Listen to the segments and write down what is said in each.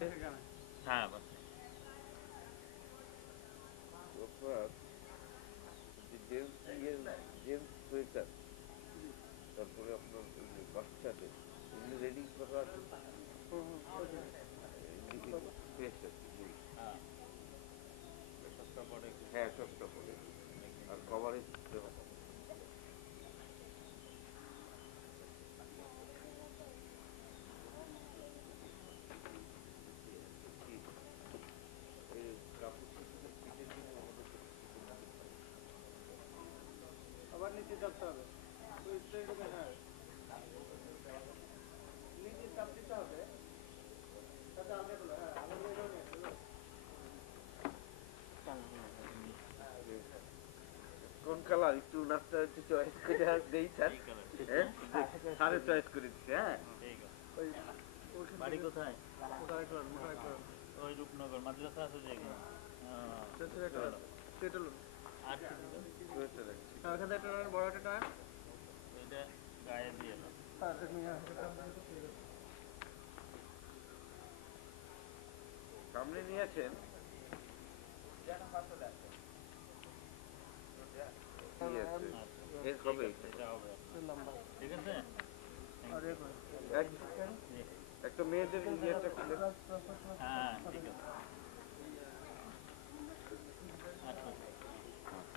হ্যাঁ gents sweater, তারপরে আপনার ওই যে বাচ্চাদের এগুলো রেডি করা আছে। ফ্রেশ আর কি, হ্যাঁ সবটা পরে আর কভারেজ আবার নিচে চাপতে হবে, হ্যাঁ নিচে চাপ দিতে হবে, তাতে আগে হলো, হ্যাঁ কোন কালার একটু নাচটা একটু চয়েস করে দেই স্যার। স্যারে চয়েস করে দিচ্ছে। হ্যাঁ বাড়ি কোথায়? ওই রূপনগর মাদ্রাসা আছে যে বড় একটা টান, এটা গায়ে দিয়ে সামনে নিয়েছেন। একটা মেয়েদের ইয়েটা খুলে। হ্যাঁ ঠিক আছে।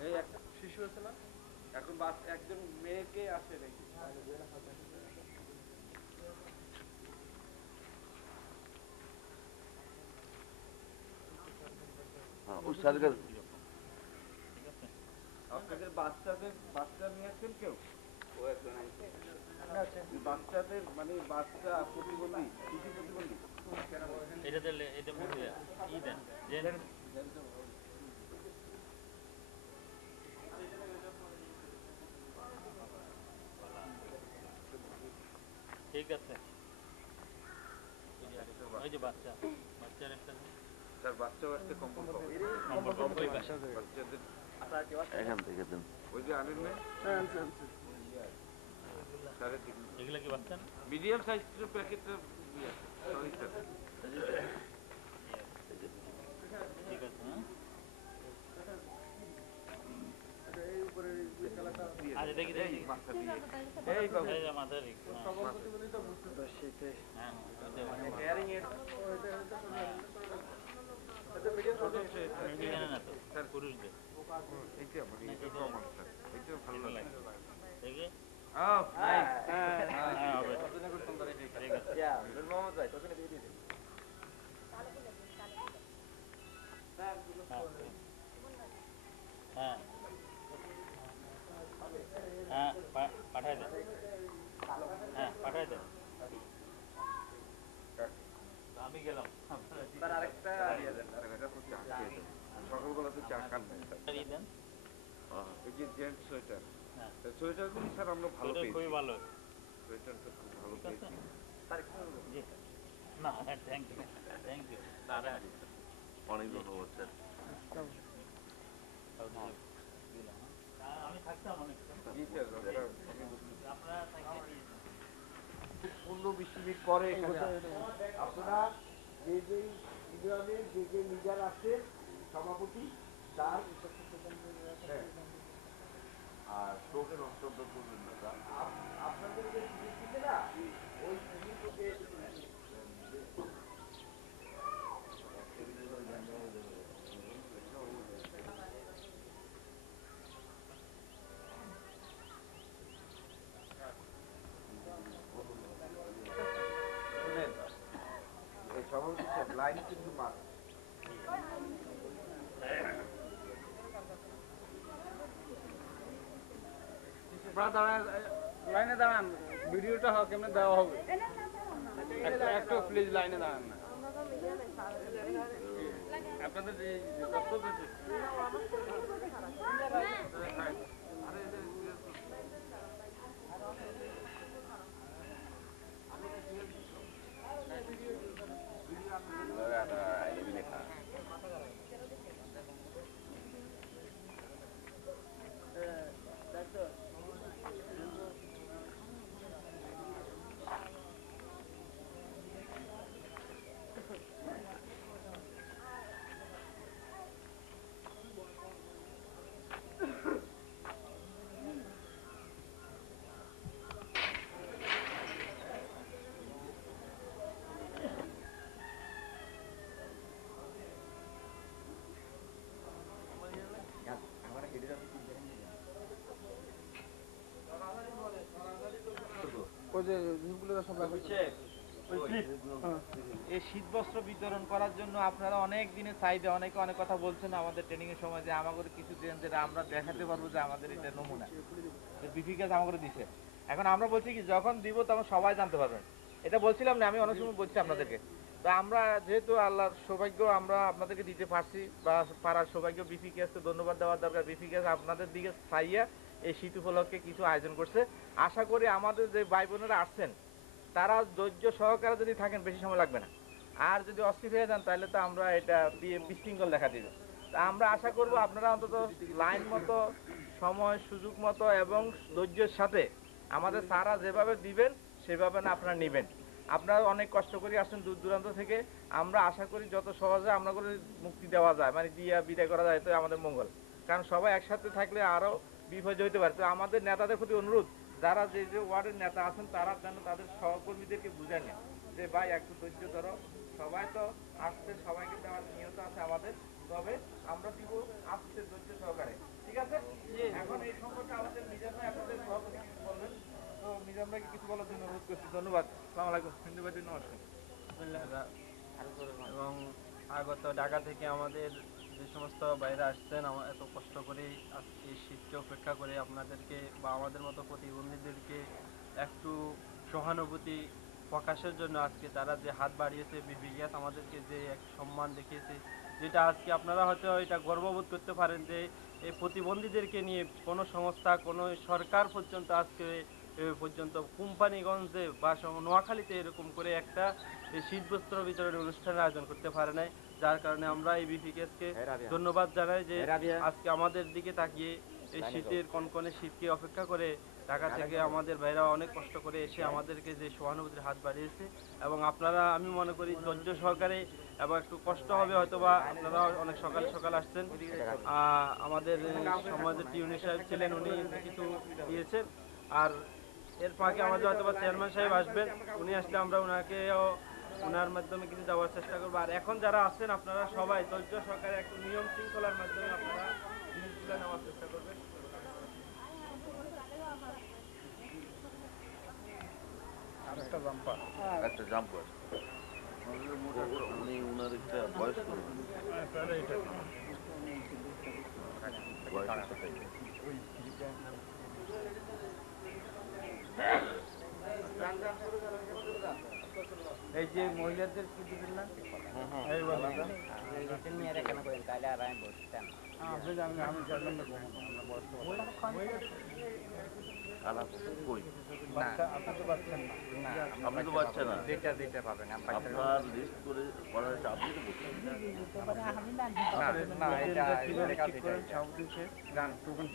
এই একটা শিশু আছে না, এখন একজন মেয়েকে আসে নাকি আপনাদের বাচ্চা নিয়েছেন কেউ? বাচ্চাদের মানে বাচ্চা প্রতিবন্ধী, শিশু প্রতিবন্ধী এটা মধ্যে ই দেন ঠিক আছে। ওই যে বাচ্চার একটা স্যার বাচ্চাও একটা কম্বল বাচ্চাদের এখান থেকে দেন। ওই যে আনেন না এগুলা কি বাচ্চা? মিডিয়াম সাইজের প্যাকেটটা সরি স্যার। ঠিক আছে। হ্যাঁ দেখি মাথা দিয়ে এই বাবু মাথায় না তো স্যার পুরুষদের এইটা মানে এটা কমন স্যার, এটা ভালো লাগে। দেখি হ্যাঁ হ্যাঁ পাঠাই দেন, হ্যাঁ পাঠাই দেন। আমি গেলাম সকালবেলা তো চা খান না স্যার। দেন ওই যে জেন্টস সোয়েটার, সোয়েটারগুলি স্যার আমরা ভালো পেয়েছি, খুবই ভালো সোয়েটারটা খুব ভালো পেয়েছি। না থ্যাংক ইউ অনেক ধন্যবাদ স্যার। আমি থাকতাম অনেক জি স্যার, আপনারা 15-20 মিনিট পরে আপনারা যে যে ইউনিয়নের যে যে লিডার আছে সভাপতি তার আর শোকের অত্যন্ত করবেন না স্যার। আপনাদের যে সুযোগ দিতে না ওই সুযোগকে সভাপতি লাইন কিন্তু মার লাইনে দাঁড়ান, ভিডিওটা কেমনে দেওয়া হবে, একটু প্লিজ লাইনে দাঁড়ান না আপনাদের ওই যে জিনিসগুলো সব রাখা এই শীতবস্ত্র বিতরণ করার জন্য আপনারা অনেক দিনের চাহিদা, অনেকে অনেক কথা বলছেন আমাদের ট্রেনিং এর সময় যে আমাদের কিছু দেন যেটা আমরা দেখাতে পারবো যে আমাদের এটা নমুনা বিপি গ্যাস আমাদের দিছে। এখন আমরা বলছি কি যখন দিব তখন সবাই জানতে পারবেন। এটা বলছিলাম না, আমি অনেক সময় বলছি আপনাদেরকে। তো আমরা যেহেতু আল্লাহর সৌভাগ্য আমরা আপনাদেরকে দিতে পারছি বা পারার সৌভাগ্য, বিপি গ্যাসকে ধন্যবাদ দেওয়ার দরকার। বিপি গ্যাস আপনাদের দিকে চাইয়া এই শীত উপলক্ষে কিছু আয়োজন করছে। আশা করি আমাদের যে ভাই বোনেরা আসছেন তারা ধৈর্য সহকারে যদি থাকেন বেশি সময় লাগবে না। আর যদি অস্থির হয়ে যান তাহলে তো আমরা এটা বিশৃঙ্খল দেখা দিবে। তা আমরা আশা করব আপনারা অন্তত লাইন মতো, সময় সুযোগ মতো এবং ধৈর্যের সাথে আমাদের সারা যেভাবে দিবেন সেভাবে না আপনারা নেবেন। আপনারা অনেক কষ্ট করে আসছেন দূর দূরান্ত থেকে, আমরা আশা করি যত সহজে আমরা করে মুক্তি দেওয়া যায়, মানে দিয়া বিদায় করা যায়, তো আমাদের মঙ্গল। কারণ সবাই একসাথে থাকলে আরো বিপর্যয় হইতে পারে। তো আমাদের নেতাদের প্রতি অনুরোধ, যারা যে যে ওয়ার্ডের নেতা আছেন তারা যেন তাদের সহকর্মীদেরকে বুঝায় নেন যে ভাই একটু ধৈর্য ধরো, সবাই তো আসছে, সবাইকে দেওয়ার নিয়ত আছে আমাদের, তবে আমরা দিব আসছে ধৈর্য সহকারে, ঠিক আছে? এখন এই সম্পর্কে আমাদের মিজান ভাই আপনাদের সভাপতি কিছু বলবেন, তো মিজান ভাইকে কিছু বলার জন্য অনুরোধ করছি। ধন্যবাদ। আসসালামু আলাইকুম। হিন্দু ভাই নমস্কার। এবং আগত ঢাকা থেকে আমাদের যে সমস্ত বাইরে আসছেন, এত কষ্ট করে আজকে শীতকে উপেক্ষা করে আপনাদেরকে বা আমাদের মতো প্রতিবন্ধীদেরকে একটু সহানুভূতি প্রকাশের জন্য আজকে তারা যে হাত বাড়িয়েছে, বিপি গ্যাস আমাদেরকে যে এক সম্মান দেখিয়েছে, যেটা আজকে আপনারা হয়তো এটা গর্ববোধ করতে পারেন যে এই প্রতিবন্ধীদেরকে নিয়ে কোনো সংস্থা, কোনো সরকার পর্যন্ত আজকে পর্যন্ত কোম্পানিগঞ্জে বা নোয়াখালীতে এরকম করে একটা শীতবস্ত্র বিতরণের অনুষ্ঠানের আয়োজন করতে পারে নাই। যার কারণে আমরা এই বিপি গ্যাসকে ধন্যবাদ জানাই যে আজকে আমাদের দিকে তাকিয়ে এই শীতের কনকনে শীতকে অপেক্ষা করে ঢাকা থেকে আমাদের ভাইরা অনেক কষ্ট করে এসে আমাদেরকে যে সহানুভূতির হাত বাড়িয়েছে। এবং আপনারা, আমি মনে করি ধৈর্য সহকারে, এবং একটু কষ্ট হবে হয়তো বা আপনারা অনেক সকাল সকাল আসছেন। আমাদের সমাজের টিউনি সাহেব ছিলেন, উনি কিছু দিয়েছেন। আর এর ফাঁকে আমাদের হয়তো বা চেয়ারম্যান সাহেব আসবেন, উনি আসলে আমরা ওনাকেও ওনার মাধ্যমে কিছু দেওয়ার চেষ্টা করবো। আর এখন যারা আছেন আপনারা সবাই ধৈর্য সহকারে একটু নিয়ম শৃঙ্খলার মাধ্যমে আপনারা জিনিসগুলো নেওয়ার চেষ্টা করবেন। একটা জাম্পার উনি উনার একটা বয়স করবেন বয়সের সাথে এই যে মহিলাদের কি দিবেন না? আলাপ কই আপনি তো পাচ্ছেন না। আপনি তো পাচ্ছেন না, যেটা পাবেন আপনার লিস্ট করে করা হয়েছে, আপনি তো বলছেন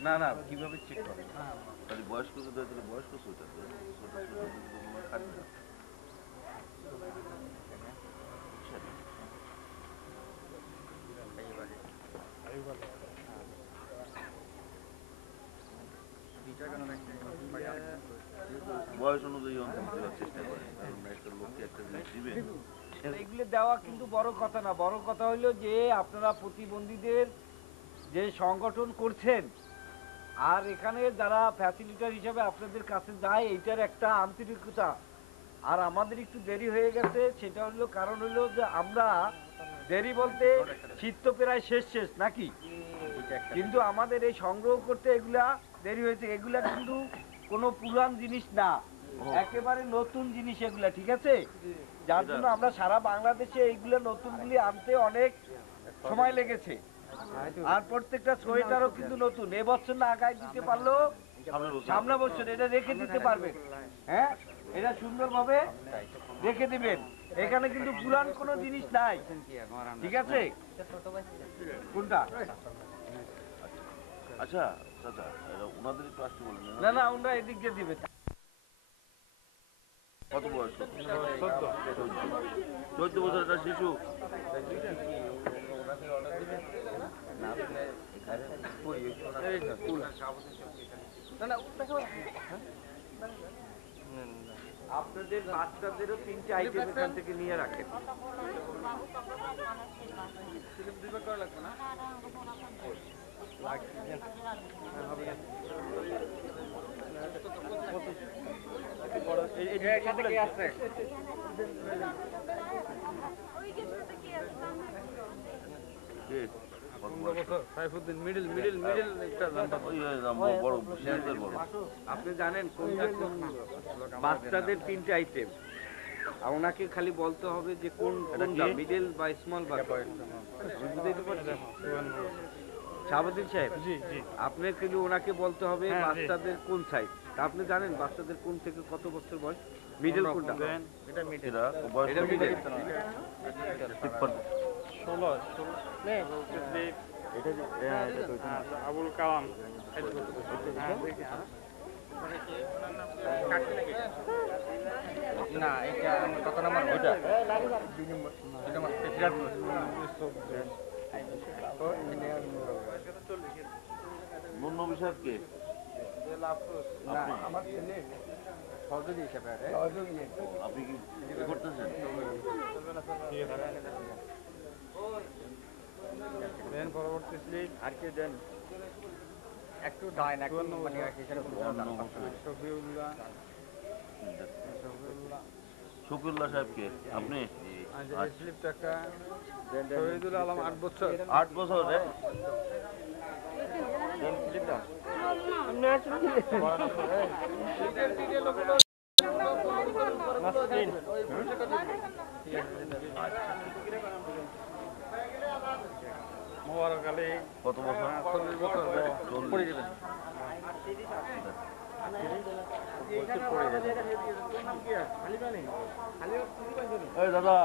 না না কিভাবে চেক করেন? তাহলে বয়স্ক বয়স্ক সোয়েটার থাকবে না। বয়স অনুযায়ী অন্তত দেওয়ার চেষ্টা করেন, কারণ একটা লোককে একটা জিনিস দিবেন। এগুলো দেওয়া কিন্তু বড় কথা না, বড় কথা হলো যে আপনারা প্রতিবন্ধীদের যে সংগঠন করছেন আর এখানে যারা ফ্যাসিলিটার হিসেবে আপনাদের কাছে যায়, এইটার একটা আন্তরিকতা। আর আমাদের একটু দেরি হয়ে গেছে, সেটা হলো কারণ হলো যে আমরা দেরি বলতে শীত তো প্রায় শেষ নাকি, কিন্তু আমাদের এই সংগ্রহ করতে এগুলা দেরি হয়েছে। এগুলা কিন্তু কোনো পুরান জিনিস না, একেবারে নতুন জিনিস এগুলা, ঠিক আছে? যার জন্য আমরা সারা বাংলাদেশে এইগুলো নতুনগুলি আনতে অনেক সময় লেগেছে। আর প্রত্যেকটা সোয়েটারও কিন্তু নতুন, এবছর না আগায় দিতে পারলেও সামনে বছর এটা রেখে দিতে পারবেন। হ্যাঁ, এটা সুন্দরভাবে রেখে দিবেন। এখানে কিন্তু পুরান কোনো জিনিস নাই, ঠিক আছে? কোনটা? আচ্ছা চাচা, ওনাদের একটু আসতে বলেন না ওনারা এদিক দিয়ে দিবে। কত বয়স? 14 বছর একটা শিশু। আপনাদের বাচ্চাদেরও 3টে আইটেম এখান থেকে নিয়ে রাখেন। সাথে কে আছে? কে? কত বয়স? সাইফুদ্দিন মিডল একটা ওই বড় সিরিজের বড়। আপনি জানেন কোনটা কোন বাচ্চাদের 3টে আইটেম, আর ওনাকে খালি বলতে হবে যে কোনটা মিডল বা স্মল বাচ্চা। আমি বুঝাইতে পারছি? শাহাবুদ্দিন সাহেব, আপনি কিন্তু ওনাকে বলতে হবে বাচ্চাদের কোন সাইজ। আপনি জানেন বাচ্চাদের কোন থেকে কত বছর বয়স? মিডল কোনটা? এটা বয়স এটা কত? middle। 53 আবুল কালাম না এটা কত নাম্বার ওইটা? 2 নম্বর। মুন্নবী সাহেব কে? আমার ছেলে সহযোগী হিসেবে আপনি কি এ করতেছেন? দেন পরবর্তী স্লিপ আর কি দেন একটু ডাইন একটু মানে হিসাবে শফিউল্লাহ শফিউল্লাহ সাহেব কে? আপনি? এই স্লিপটা একটা শহীদুল আলম 8 বছর 8 বছর। মোবারক আলী কত বছর? 40 বছর পড়ে গেলেন এই দাদা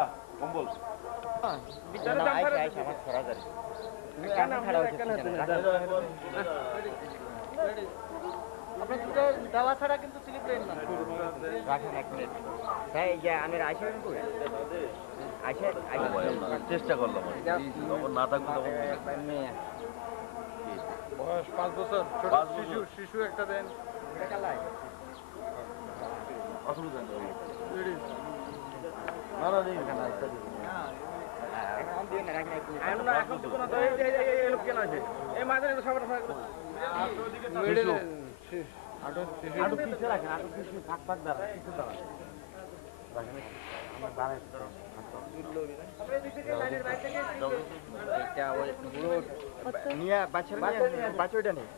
কম্বল। দেওয়া ছাড়া কিন্তু স্লিপ দেন না। রাখেন 1 মিনিট। তাই যে আমি আইসা কই? চেষ্টা করলাম আর কি। তখন না থাকলে তখন বয়স 5 বছর ছোট 5 বছর। শিশু একটা দেন অসুবিধা নেই। না না নেই। মিডল নিয়ে বাচ্চা বাচ্চাটা নেই।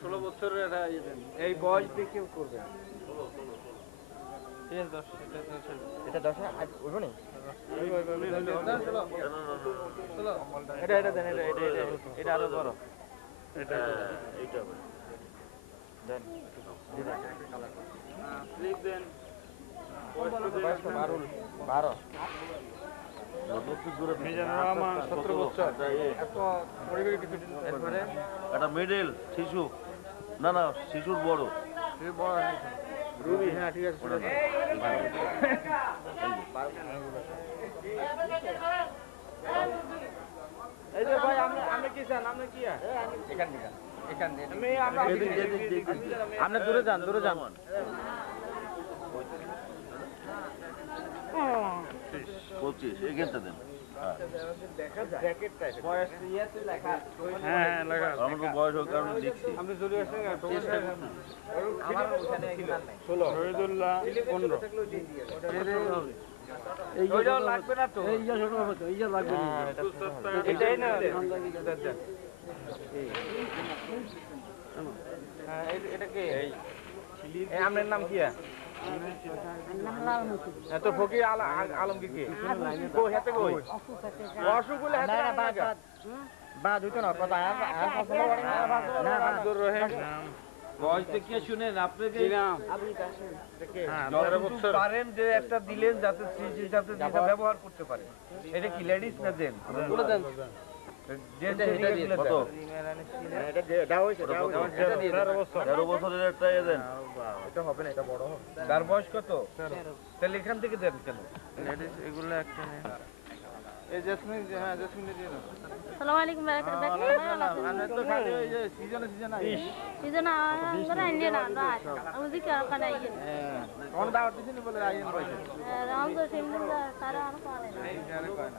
16 বছরের একটা ইয়ে দেন এই বয়স দিয়ে কেউ করবে এটা 10 আজ উঠবো নি? এটা দেন এটা আরো বড়। এইটা দেন স্লিপ দেন 12 মিজানুর রহমান 17 বছর এরপরে একটা মিডল শিশু। না না শিশুর বড়। রুবি হ্যাঁ ঠিক আছে এই যে ভাই আমরা কি চান? আমরা কি এখান থেকে এদিক এদিক এদিক। আপনি দূরে যান 25 এখানটা দেন। বয়স ইয়েতে লেখা হ্যাঁ লেখা আমার তো বয়স হোক কারণে লিখছি। আপনি চলে আসেন চেষ্টা করতেছি। আমার ওখানে এখানে নাই। শহীদুল্লাহ 15 ওইটাও লাগবে না তো? এটাই না এটা কে? এই আপনার নাম কি? তো ফকির আলমগীর কি? কই হাতে কই? অসুখ বলে হাতে না বাদ হইতো না কথা না আব্দুর রহিম বয়স দেখিয়ে শুনেন আপনি যে হ্যাঁ 13 যতটুকু বছর পারেন যে একটা দিলেন যাতে স্ত্রী যাতে যেটা ব্যবহার করতে পারে। এটা কি লেডিস না জেন্টস? কত? এটা দাও হইছে 13 বছর 13 বছরের একটা এ দেন। এটা হবে না এটা বড় হবে। তার বয়স কত? তাহলে এখান থেকে দেন কেন? লেডিস এগুলো একটা নেই। এই জেসমিন হ্যাঁ জেসমিন দিয়ে দাও আসসালামু আলাইকুম আমরা তো খালি ওই যে সিজনে সিজন আমরা ইন্ডিয়ান আমরা আমাদের কি কানা ইয়ে কোন দাওয়াত দিছেন বলে আইন পয়সা রাম তো সিমন তারা আর পারে এইখানে কয়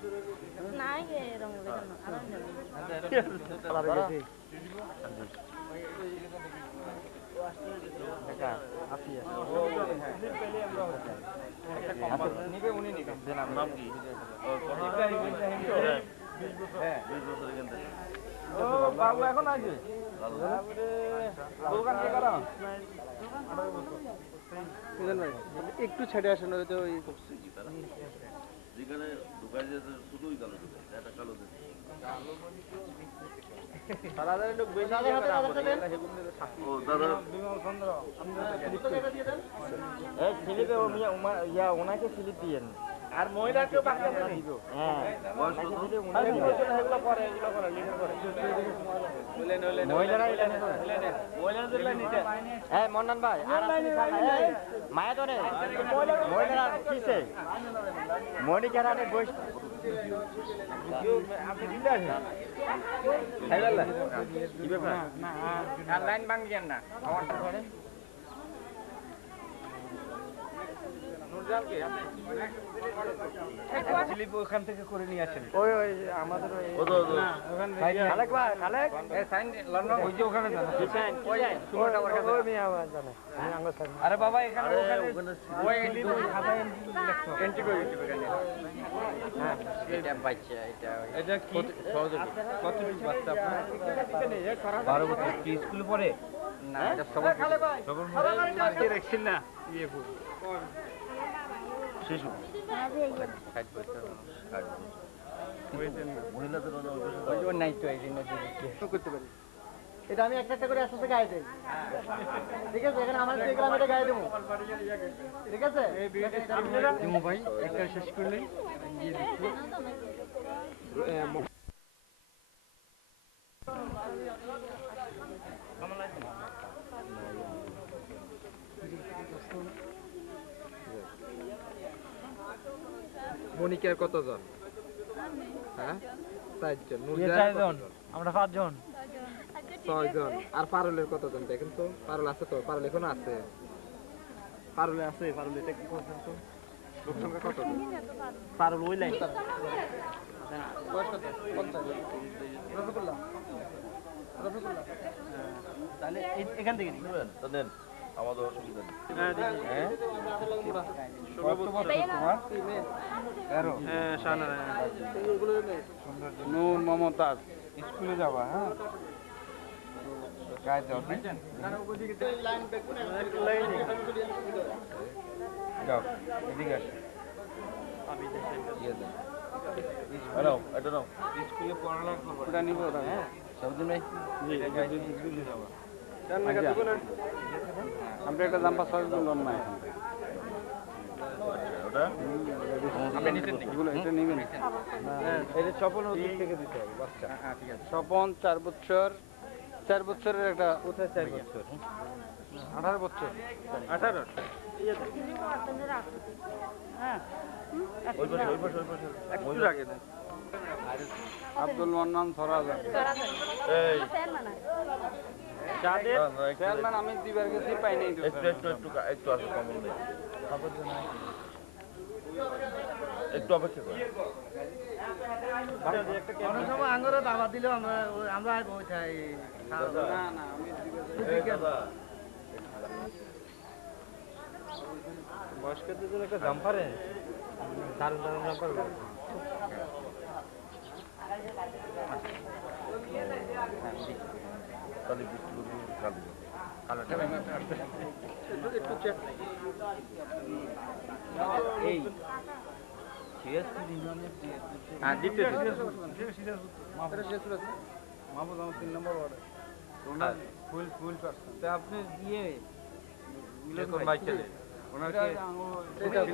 না নাই রং দেখুন আর নিবে উনি নিবে নাম কি? ওর কত? ইব্রাহিম। 20 বছর এখান থেকে। ও বাবু এখন আসবে দোকান কে করা একটু ছেড়ে আসেন হয়তো ওই করছে কি তারা? যেখানে ঢুকাই যেতে শুধুই কালো ঢুকায়, একটা কালো দেয়। ও দাদা ওনাকে স্লিপ দিয়েন আর মহিলাকেও বাকি আছে নি? হ্যাঁ বয়স কত? এগুলো করে লিডার করে মহিলারা মহিলাদের লাইন এটা হ্যাঁ মন্নান ভাই আর মায়া তো নেই মহিলারা কিসে মনিকার আনে বস আপনি দিতে আসেন খাইবেলা কি ব্যাপার আর লাইন ভাঙিয়েন না আমার ঘরে স্লিপ ওখান থেকে করে নিয়ে আসেন ওই ওই আমাদের ওই কত? খালেক ভাই খালেক এই সাইন লন্ডন ওই যে ওখানে জানা সাইন কই যায় সুমন আমার কাছে ওই মিয়া জানে আমি আঙ্গ সাইন আরে বাবা এখানে আরে ওখানে ওই খাতা এন্ট্রি লিখছো এন্ট্রি করে দিতে পারেন হ্যাঁ এটা বাচ্চা এটা এটা কি কতটুকু বাচ্চা আপনার 12 বছর কি স্কুলে পড়ে না এটা সবার আজকে দেখছেন না শিশু মহিলাদের ওই পাশে ওই নাই তো এই দিন করতে পারি এটা আমি একটা একটা করে আস্তে আস্তে গায়ে দেই ঠিক আছে এখানে আমার যে গ্রাম এটা গায়ে দেবো ঠিক আছে আপনারা ভাই একটা শেষ করলেই দিয়ে দিচ্ছি মনিকার কতজন হ্যাঁ 4 জন চারজন আমরা 5 জন 6 জন আর পারুলের কতজন দেখেন তো পারুল আছে তো পারুল এখনো আছে পারুলে আছে পারুল এটা কি করছেন তো লোক সংখ্যা কত পারুল ওই লাইন বয়স কত 50 রসগোল্লা রসগোল্লা তাহলে এখান থেকে নিন নেবেন তো নেন, আমাদের অসুবিধা নেই। হ্যাঁ কত বছর তোমার 13 হ্যাঁ শানা নূর মমতাজ স্কুলে যাবা হ্যাঁ গায়ে দাও যাও এদিকে আসো নাও, এটা নাও। স্কুলে পড়ালেখা করবো ওটা নিব ওটা হ্যাঁ সামনে ভাই। স্কুলে যাবা কেন না দেব না আমরা একটা জাম্পার সার্ভিস লোন না ওটা? আপনি নিতেন নাকি এগুলো এটা নেবেন হ্যাঁ এটা স্বপন ওদিক থেকে দিতে হবে বাচ্চা হ্যাঁ ঠিক আছে স্বপন 4 বছরের একটা কোথায় 4 বছর 18 বছর 18 ওই পাশে, ওই পাশে, ওই পাশে। একটু আগে দেন আব্দুল মান্নান ফরাজা এই, যাদের দাঁড়ান, একটু- চেয়ারম্যান আমি দিবার গেছি পাই নাই তো একটু আসো, কমন নেই। একটু অপেক্ষা করো। অনেক সময় আঙ্গুরে দাবা দিলেও আমরা ওইটাই না না আমি এই দাদা, বয়স্কদের জন্য একটা জাম্পারে দারুণ দারুণ জাম্পার তাহলে বৃষ্টি করবো, কালো। একটু চেক এই সিএসপি ইউনিয়নের হ্যাঁ দিতে এটা শেষ হয়েছে মাহমুদ আমার 3 নম্বর ওয়ার্ডে ফুল পার্সন তা আপনি দিয়ে মিলন ভাই চলে ওনাকে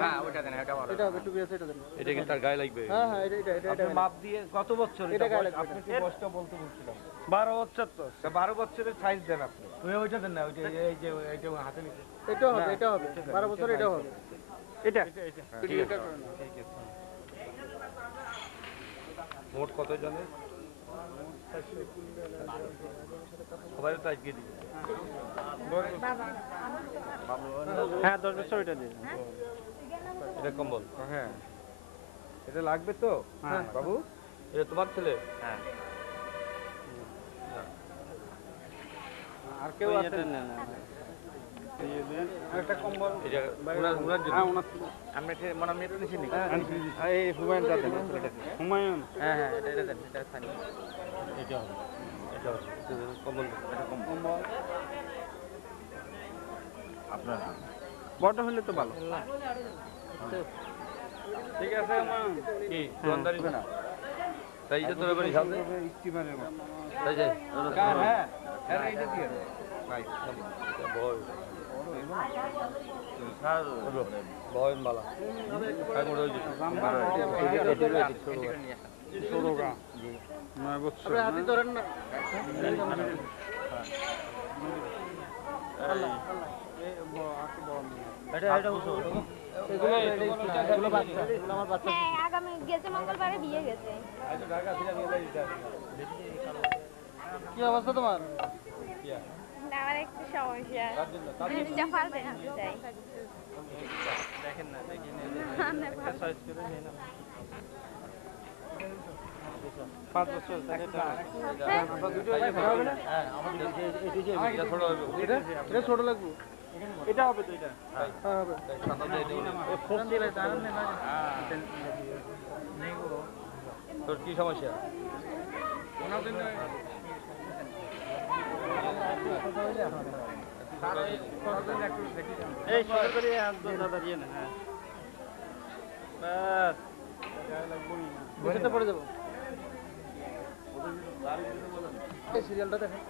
হ্যাঁ ওটা দেন এটা ভালো এটা হবে টুপি আছে এটা দেন এটা কি তার গায়ে লাগবে? হ্যাঁ হ্যাঁ এটা আপনি মাপ দিয়ে কত বছর এটা গায়ে লাগবে, আপনাকে বয়সটা বলতে বলছিলাম 12 বছর তো 12 বছরের সাইজ দেন আপনি ওইটা দেন না ওইটা এই যে এইটা হাতে নিতে এটা হবে 12 বছর এটা হবে এটা এটা করেন মোট কত জনের সবাই তো আজকে দিই হ্যাঁ 10 বছর এটা দিন এটা কম্বল হ্যাঁ এটা লাগবে তো হ্যাঁ বাবু এটা তোমার ছেলে হ্যাঁ আর কেউ আছে একটা কম্বল আমরা মনে আমি একটু নিচ্ছি এই হুমায়ুন দাদা হুমায়ুন হ্যাঁ হ্যাঁ এটা দেন এটা স্থানীয় এটা হবে এটা হবে কম্বল এটা কম্বল আপনার বড় হলে তো ভালো ঠিক আছে হুমায়ুন কি দোকানদারি না তাই এটা তোর ব্যাপারে সাথে স্টিমারের মতো তাই যাই হ্যাঁ হ্যাঁ এইটা দিয়ে দাও ভাই ভয় ভয় মালা কাই মোড় হইছে ষোলোগা 9 বছর হাতি ধরেন না এটা এটা উঠো হ্যাঁ আগামী গেছে মঙ্গলবারে বিয়ে গেছে কি অবস্থা তোমার আমার একটু সমস্যা জিনিসটা পাল্টে আনতে চাই দেখেন না দেখেন সাইজ করে নিয়ে নাও 5 বছর তাহলে হ্যাঁ আমাদের এটা ছোট হবে এটা ছোট লাগবে এটা হবে তো এটা হ্যাঁ হবে তোর কি সমস্যা এই সুন্দর করে দাদা দিয়ে না হ্যাঁ বাস বুঝতে পড়ে যাবো সিরিয়ালটা দেখেন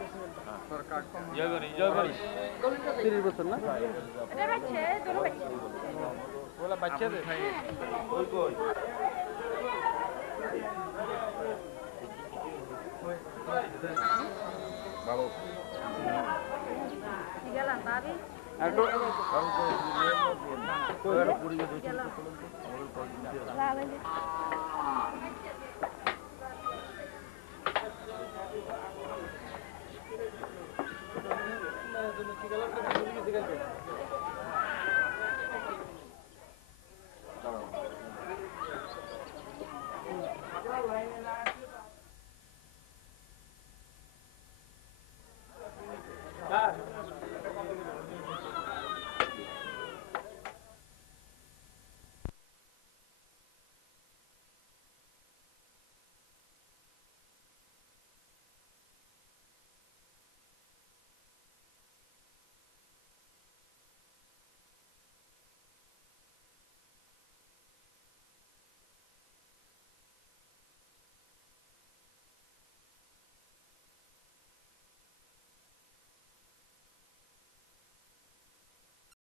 জয় করি 30 বছর না এটা বাচ্চা দুটো বাচ্চা ওলা বাচ্চাদের ওই কই ভালো গেলাম ভাবি একটু ভালো